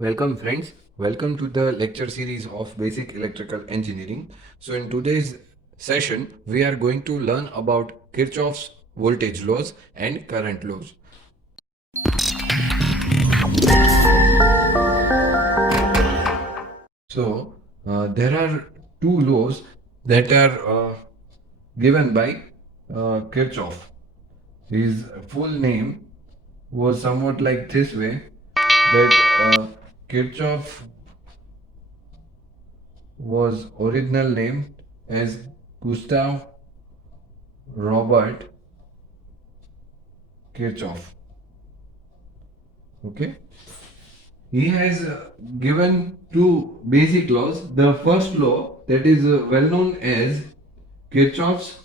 Welcome friends, welcome to the lecture series of Basic Electrical Engineering. So in today's session, we are going to learn about Kirchhoff's voltage laws and current laws. So there are two laws that are given by Kirchhoff. His full name was somewhat like this way, that Kirchhoff was original name as Gustav Robert Kirchhoff. Okay. He has given two basic laws. The first law, that is well known as Kirchhoff's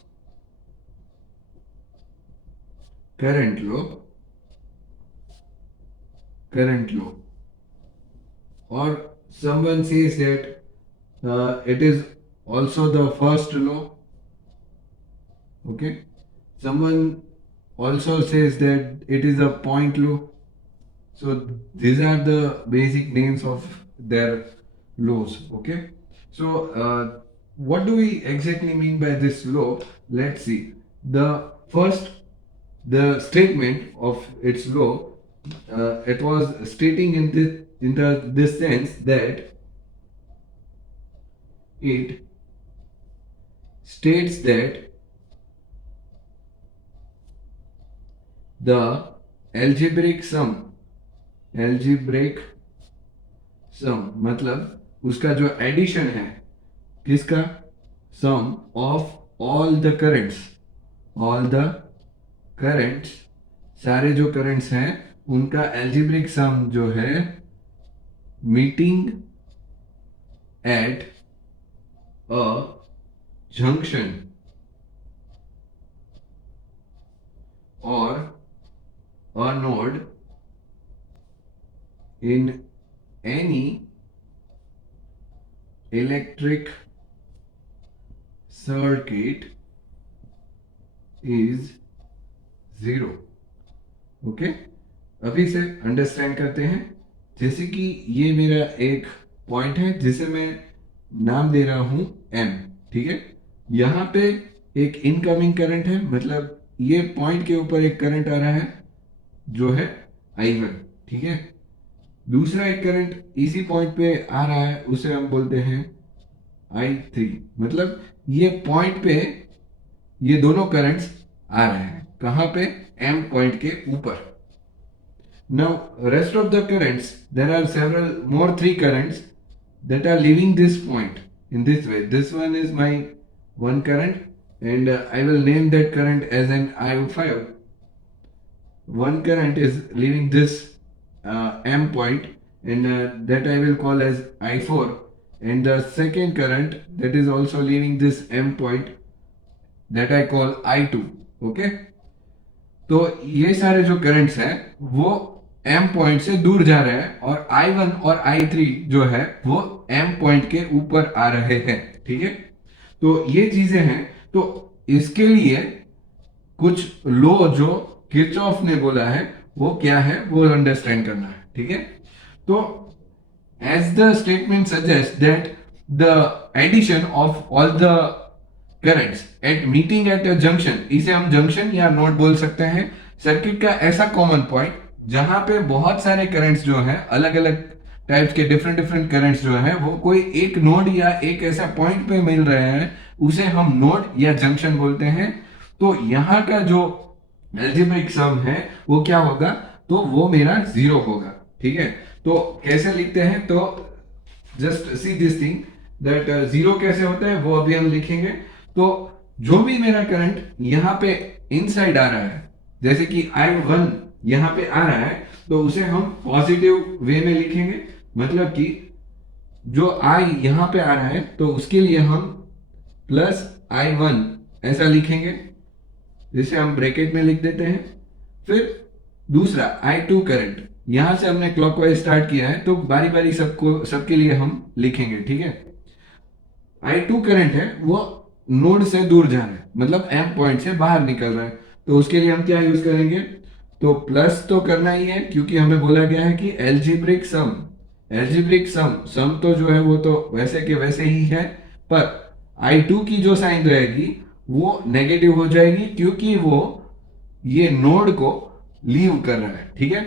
current law, or someone says that it is also the first law. Okay. Someone also says that it is a point law. So these are the basic names of their laws. Okay. So what do we exactly mean by this law? Let's see. The statement of its law, it was stating this sense that it states that the algebraic sum मतलब उसका जो addition है, किसका, सम of all the currents, सारे जो currents हैं उनका algebraic sum जो है, मीटिंग एट अ जंक्शन और a node in any electric circuit is zero. Okay, अभी से अंडरस्टैंड करते हैं. जैसे कि ये मेरा एक पॉइंट है जिसे मैं नाम दे रहा हूं M. ठीक है. यहां पे एक इनकमिंग करंट है, मतलब ये पॉइंट के ऊपर एक करंट आ रहा है जो है I1. ठीक है. दूसरा एक करंट इसी पॉइंट पे आ रहा है, उसे हम बोलते हैं I3. मतलब ये पॉइंट पे ये दोनों करंट्स आ रहे हैं. कहां पे? M पॉइंट के ऊपर. Now rest of the currents, there are several more 3 currents that are leaving this point in this way. This one is my one current, and I will name that current as an I5. One current is leaving this M point, and that I will call as I4, and the second current that is also leaving this M point, that I call I2. Okay. तो ये सारे जो currents हैं वो M point से दूर जा रहे हैं, और I1 और I3 जो है वो M पॉइंट के ऊपर आ रहे हैं. ठीक है. तो ये चीजें हैं. तो इसके लिए कुछ लॉ जो किरचॉफ ने बोला है वो क्या है, वो अंडरस्टैंड करना है. ठीक है. तो as the statement suggest that the addition of all the currents at meeting at a junction, इसे हम जंक्शन या नोड बोल सकते हैं, सर्किट का ऐसा कॉमन पॉइंट जहां पे बहुत सारे करंट्स जो हैं, अलग अलग टाइप्स के डिफरेंट करंट्स जो हैं, वो कोई एक नोड या एक ऐसा पॉइंट पे मिल रहे हैं, उसे हम नोड या जंक्शन बोलते हैं. तो यहाँ का जो एल्जेब्रिक सम है वो क्या होगा, तो वो मेरा 0 होगा. ठीक है. तो कैसे लिखते हैं, तो just see this thing that 0 कैसे होता है वो अभी हम लिखेंगे. तो जो भी मेरा करंट यहाँ पे इनसाइड आ रहा है, जैसे कि I1 यहाँ पे आ रहा है, तो उसे हम पॉजिटिव वे में लिखेंगे. मतलब कि जो I यहाँ पे आ रहा है तो उसके लिए हम प्लस I1 ऐसा लिखेंगे, जिसे हम ब्रैकेट में लिख देते हैं. फिर दूसरा I2 करंट, यहां से हमने क्लॉकवाइज स्टार्ट किया है तो बारी बारी सबके लिए हम लिखेंगे. ठीक है. I2 करंट है वो नोड से दूर जा रहा है, मतलब M पॉइंट से बाहर निकल रहा है. तो उसके लिए हम क्या यूज करेंगे, तो प्लस तो करना ही है, क्योंकि हमें बोला गया है कि एल्जेब्रिक सम तो जो है वो तो वैसे के वैसे ही है, पर I2 की जो साइन रहेगी वो नेगेटिव हो जाएगी क्योंकि वो ये नोड को लीव कर रहा है, ठीक है।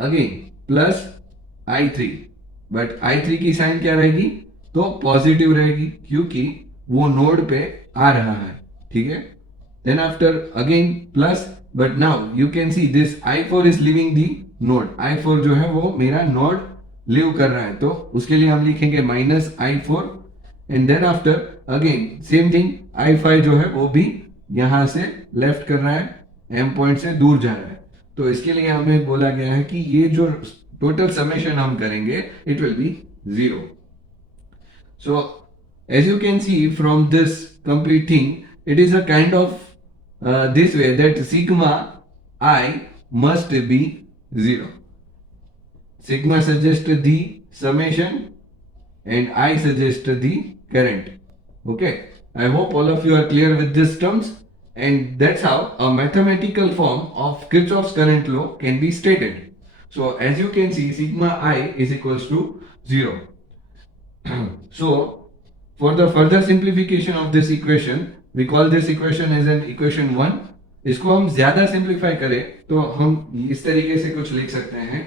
Again plus I3, but I3 की साइन क्या रहेगी, तो पॉजिटिव रहेगी क्योंकि वो नोड पे आ रहा है, ठीक है। Then after again plus, but now you can see this I4 is leaving the node, I4 जो है वो मेरा नोड लिव कर रहा है, तो उसके लिए हम लिखेंगे minus I4 and then after again same thing I5 जो है वो भी यहां से लेफ्ट कर रहा है, एम पॉइंट से दूर जा रहा है, तो इसके लिए हमें बोला गया है कि ये जो टोटल समेशन हम करेंगे it will be 0. So as you can see from this complete thing, it is a kind of this way that sigma I must be 0. Sigma suggests the summation and I suggest the current. Okay, I hope all of you are clear with these terms, and that's how a mathematical form of Kirchhoff's current law can be stated. So as you can see, sigma I is equals to 0. So for the further simplification of this equation, we call this equation as an equation 1. इसको हम ज्यादा simplify करें तो हम इस तरीके से कुछ लिख सकते हैं,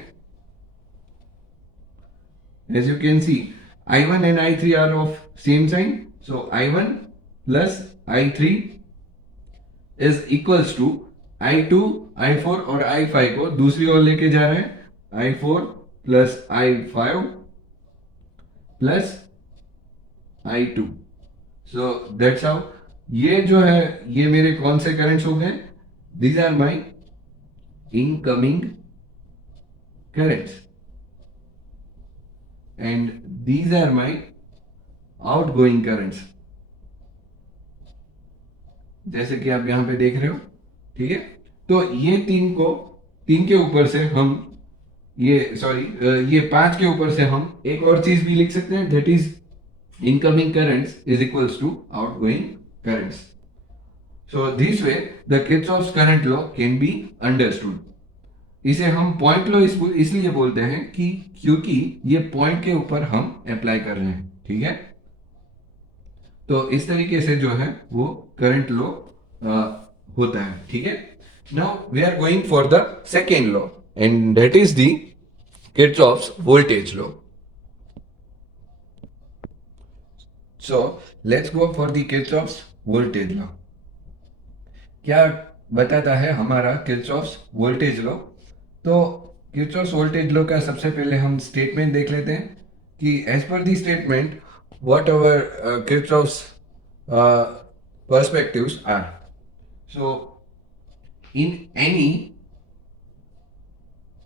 as you can see I1 and I3 are of same sign, so I1 plus I3 is equals to I2, I4 और I5 को दूसरी ओर लेके जा रहे हैं, I4 plus I5 plus I2. So that's how ये जो है ये मेरे कौन से करंट्स हो गए, these are my incoming currents and these are my outgoing currents, जैसे कि आप यहां पे देख रहे हो, ठीक है। तो ये तीन के ऊपर से हम ये 5 के ऊपर से हम एक और चीज भी लिख सकते हैं, that is incoming currents is equals to outgoing currents. So this way the Kirchhoff's current law can be understood. इसे हम पॉइंट लॉ इसलिए बोलते हैं कि क्योंकि ये पॉइंट के ऊपर हम अप्लाई कर रहे हैं, ठीक है। तो इस तरीके से जो है वो करंट लॉ होता है, ठीक है। Now we are going for the second law and that is the Kirchhoff's voltage law. So let's go for the Kirchhoff's voltage law. क्या बताता है हमारा Kirchhoff's voltage law? तो Kirchhoff's voltage law का सबसे पहले हम स्टेटमेंट देख लेते हैं कि as per the statement what our Kirchhoff's perspectives are. So in any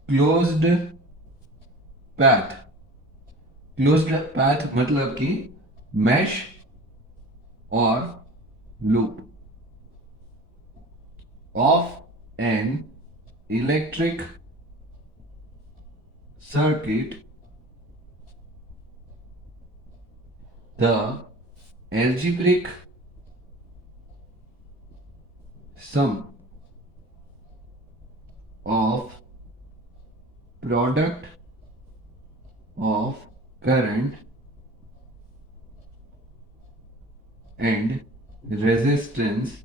closed path मतलब कि mesh or loop of an electric circuit, the algebraic sum of product of current and resistance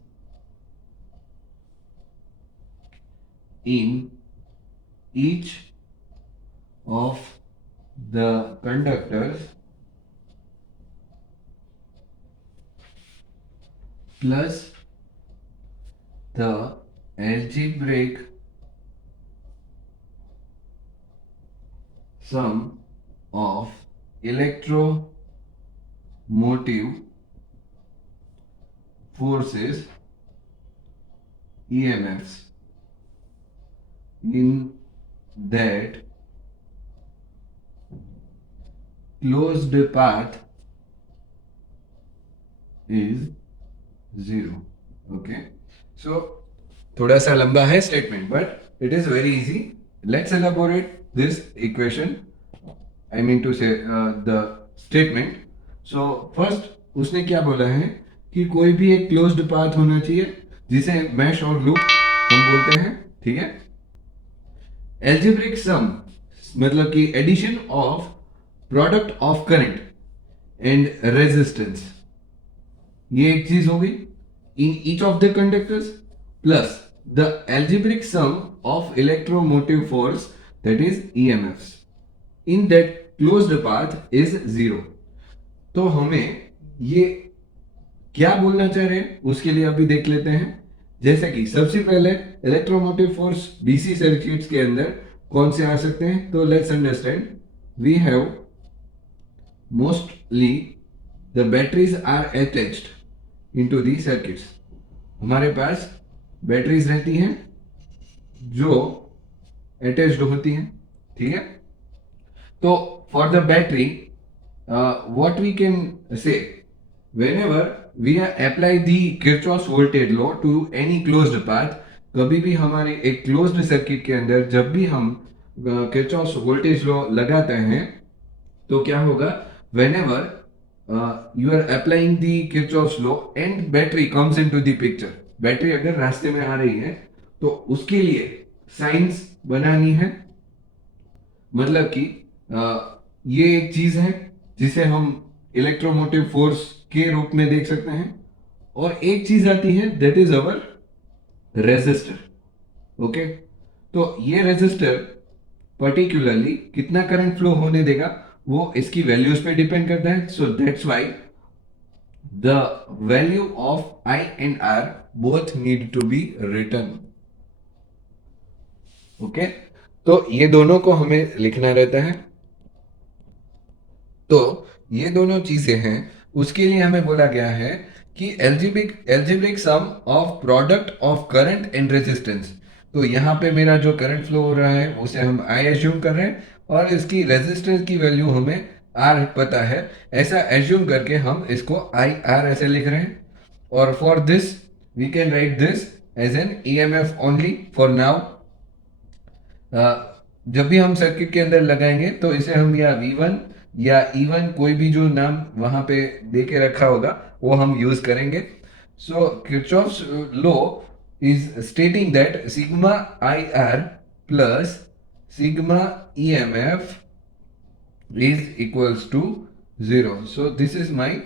in each of the conductors plus the algebraic sum of electromotive forces EMFs in that closed path is 0. Okay, so थोड़ा सा लंबा है statement but it is very easy. Let's elaborate this equation, I mean to say the statement. So first उसने क्या बोला है कि कोई भी एक क्लोज्ड पाथ होना चाहिए जिसे मैश और लूप हम बोलते हैं, ठीक है. एल्जेब्रिक सम मतलब कि addition of product of current and resistance, ये एक चीज हो गई in each of the conductors, plus the algebraic sum of electromotive force that is EMFs in that closed path is zero. तो हमें ये क्या बोलना चाह रहे हैं उसके लिए अभी देख लेते हैं। जैसे कि सबसे पहले इलेक्ट्रोमोटिव फोर्स बीसी सर्किट्स के अंदर कौन से आ सकते हैं, तो let's understand we have mostly the batteries are attached into the circuits. हमारे पास बैटरीज रहती हैं जो अटैच्ड होती हैं, ठीक है। तो for the battery what we can say, whenever we apply the Kirchhoff's voltage law to any closed path, कभी भी हमारे एक क्लोज्ड सर्किट के अंदर जब भी हम किरचॉफ्स वोल्टेज लॉ लगाते हैं तो क्या होगा, whenever you are applying the Kirchhoff's law and battery comes into the picture, battery अगर रास्ते में आ रही है तो उसके लिए साइंस बनानी है। मतलब कि ये एक चीज है जिसे हम इलेक्ट्रोमोटिव फोर्स के रूप में देख सकते हैं, और एक चीज आती है that is our resistor. Okay, तो ये रेजिस्टर पर्टिकुलरली कितना करंट फ्लो होने देगा वो इसकी वैल्यूज पे डिपेंड करता है। So that's why the value of I and R both need to be written. Okay, तो ये दोनों को हमें लिखना रहता है। तो ये दोनों चीजें हैं, उसके लिए हमें बोला गया है कि algebraic sum of product of current and resistance. तो यहाँ पे मेरा जो करंट फ्लो हो रहा है उसे हम आई एज्यूम कर रहे हैं, और इसकी रेजिस्टेंस की वैल्यू हमें आर पता है। ऐसा एज्यूम करके हम इसको आई आर ऐसे लिख रहे हैं, और for this we can write this as an EMF only for now. जब भी हम सर्किट के अंदर लगाएंगे तो इसे हम या V1 या E1 कोई भी जो नाम वहां पे दे के रखा होगा वो हम यूज करेंगे। So Kirchhoff's law is stating that sigma I R plus sigma EMF is equals to 0। So this is my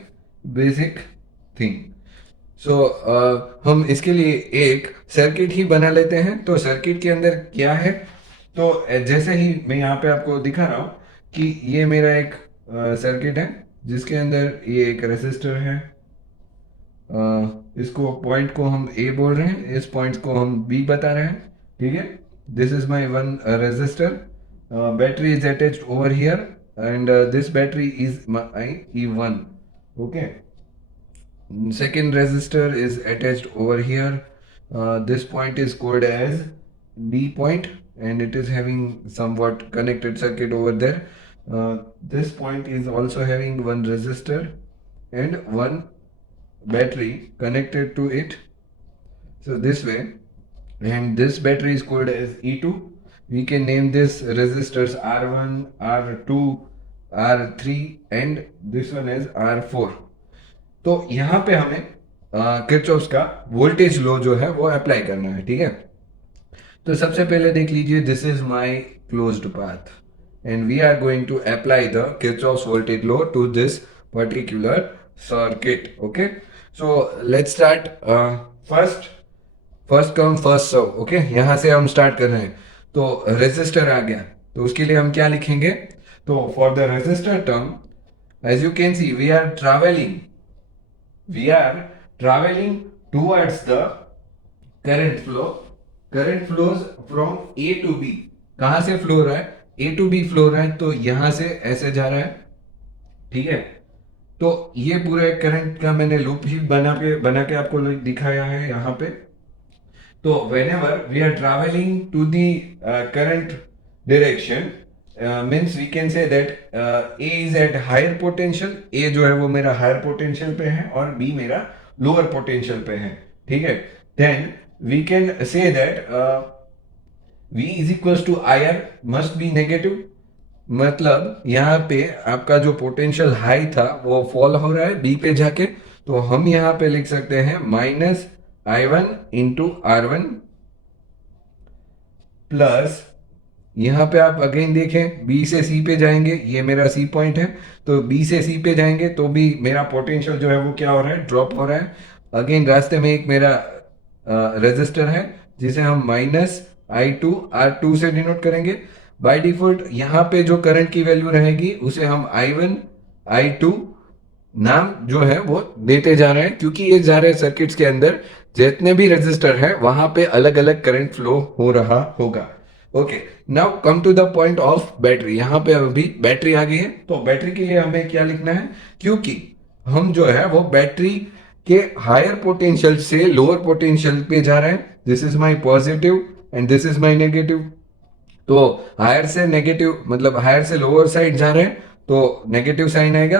basic thing. सो हम इसके लिए एक सर्किट ही बना लेते हैं। तो सर्किट के अंदर क्या है, तो जैसे ही मैं यहाँ पे आपको दिखा रहा हूँ कि ये मेरा एक सर्किट है जिसके अंदर ये एक रेसिस्टर है। इसको पॉइंट को हम ए बोल रहे हैं, इस पॉइंट को हम बी बता रहे हैं, ठीक है। This is my one resistor, battery is attached over here and this battery is my E1। Okay, second resistor is attached over here. This point is called as D point and it is having somewhat connected circuit over there. This point is also having one resistor and one battery connected to it. So this way, and this battery is called as E2. We can name this resistors R1, R2, R3 and this one is R4. तो यहाँ पे हमें Kirchhoff's का voltage law जो है वो apply करना है, ठीक है। तो सबसे पहले देख लीजिए, this is my closed path and we are going to apply the Kirchhoff's voltage law to this particular circuit. Okay, so let's start. First come first serve. Okay, यहाँ से हम स्टार्ट कर रहे हैं। तो रेजिस्टर आ गया, तो उसके लिए हम क्या लिखेंगे, तो for the resistor term as you can see we are traveling towards the current flow. Current flows from A to B. कहां से फ्लो हो रहा है, A to B फ्लो हो रहा है, तो यहां से ऐसे जा रहा है, ठीक है। तो ये पूरे करंट का मैंने लूप ही बना के आपको दिखाया है यहाँ पे। तो whenever we are traveling to the current direction, means we can say that A is at higher potential। A जो है वो मेरा हायर पोटेंशियल पे है और B मेरा लोअर पोटेंशियल पे है, ठीक है। Then we can say that V is equals to IR must be negative. मतलब यहाँ पे आपका जो पोटेंशियल हाई था वो फॉल हो रहा है B पे जाके, तो हम यहाँ पे लिख सकते हैं -I1 into R1 प्लस यहाँ पे आप अगेन देखें बी से सी पे जाएंगे, ये मेरा सी पॉइंट है, तो बी से सी पे जाएंगे तो भी मेरा पोटेंशियल जो है वो क्या हो रहा है, ड्रॉप हो रहा है। अगेन रास्ते में एक मेरा रेजिस्टर है जिसे हम -I2 R2 से डिनोट करेंगे। बाय डिफॉल्ट यहाँ पे जो करंट की वैल्यू रहेगी उसे हम I1 I2 नाम जो है वो देते जा रहे हैं, क्योंकि ये जा रहे सर्किट्स के अंदर जितने भी रेजिस्टर है वहां पे अलग अलग करंट फ्लो हो रहा होगा। Okay, now come to the point of battery. यहाँ पे अभी बैटरी आ गई है, तो बैटरी के लिए हमें क्या लिखना है, क्योंकि हम जो है वो बैटरी के हायर पोटेंशियल से लोअर पोटेंशियल पे जा रहे हैं। This is my positive and this is my negative. तो हायर से नेगेटिव मतलब हायर से लोअर साइड जा रहे हैं, तो नेगेटिव साइन आएगा,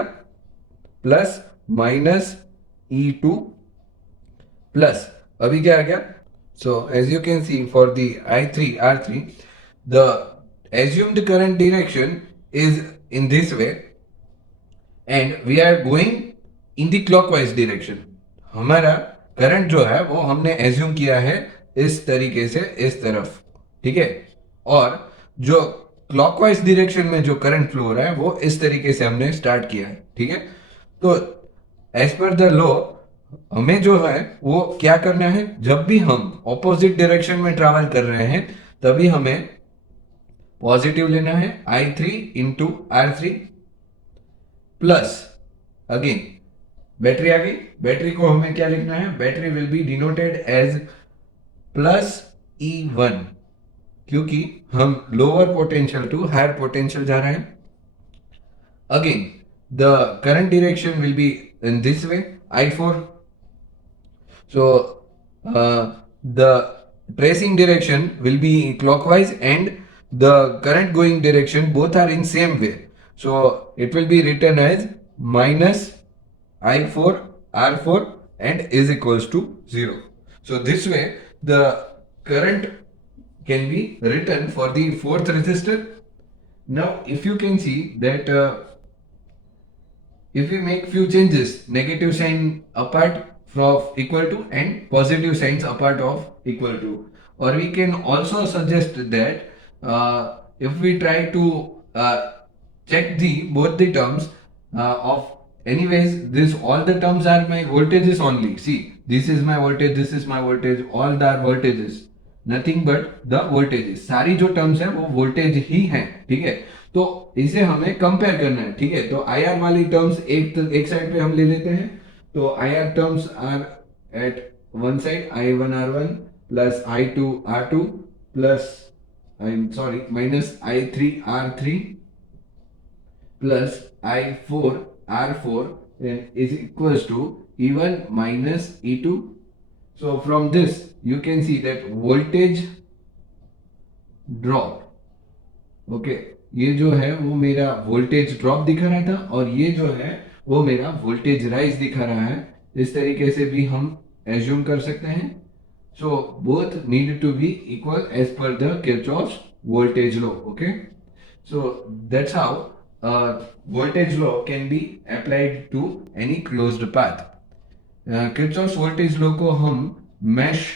प्लस -E2 प्लस अभी क्या आ गया। So as you can see for the I3 R3 the assumed current direction is in this way and we are going in the clockwise direction। हमारा करंट जो है वो हमने एज्यूम किया है इस तरीके से इस तरफ, ठीक है, और जो क्लॉकवाइज डायरेक्शन में जो करंट फ्लो हो रहा है वो इस तरीके से हमने स्टार्ट किया है, ठीक है। तो एज पर द लॉ हमें जो है वो क्या करना है, जब भी हम ऑपोजिट डायरेक्शन में ट्रैवल कर रहे हैं तभी हमें पॉजिटिव लेना है I3 into R3 plus again battery आ गई। बैटरी को हमें क्या लिखना है, battery will be denoted as +E1, क्योंकि हम lower potential to higher potential जा रहे हैं। Again the current direction will be in this way I4, so the tracing direction will be clockwise and the current going direction both are in same way, so it will be written as -I4 R4 and is equals to 0. So this way the current can be written for the fourth resistor. Now if you can see that if we make few changes, negative sign apart from equal to and positive signs apart of equal to, or we can also suggest that if we try to check the both the terms of anyways this all the terms are my voltages only. See, this is my voltage, this is my voltage, all the voltages, nothing but the voltages. सारी जो terms है वो voltage ही हैं, ठीक है। तो इसे हमें कंपेयर करना है, ठीक है। तो आई आर वाली टर्म्स एक साइड पे हम ले लेते हैं। तो I R terms are at one side, I1 R1 plus I2 R2 plus -I3 R3 plus I4 R4 is equals to E1 minus E2. So from this you can see that voltage drop, okay, ये जो है वो मेरा voltage drop दिखा रहा था और ये जो है वो मेरा वोल्टेज राइज दिखा रहा है। इस तरीके से भी हम एज्यूम कर सकते हैं। So both need to be equal as per the Kirchhoff's voltage law, okay. So that's how voltage law can be applied to any closed path. Kirchhoff's voltage law को हम मैश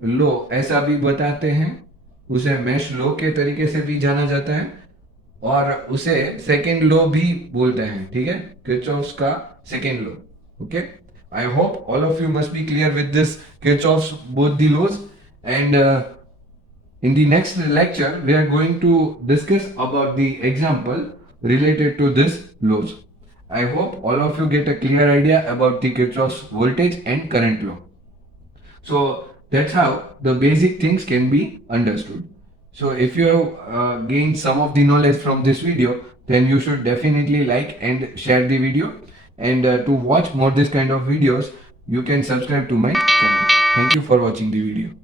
लॉ ऐसा भी बताते हैं, उसे मैश लॉ के तरीके से भी जाना जाता है और उसे सेकेंड लॉ भी बोलते हैं, ठीक है, किरचॉफ्स का second law, okay. I hope all of you must be clear with this Kirchhoff's both the laws and in the next lecture we are going to discuss about the example related to this laws. I hope all of you get a clear idea about the Kirchhoff's voltage and current law. So that's how the basic things can be understood. So if you have gained some of the knowledge from this video, then you should definitely like and share the video. And to watch more this kind of videos, you can subscribe to my channel. Thank you for watching the video.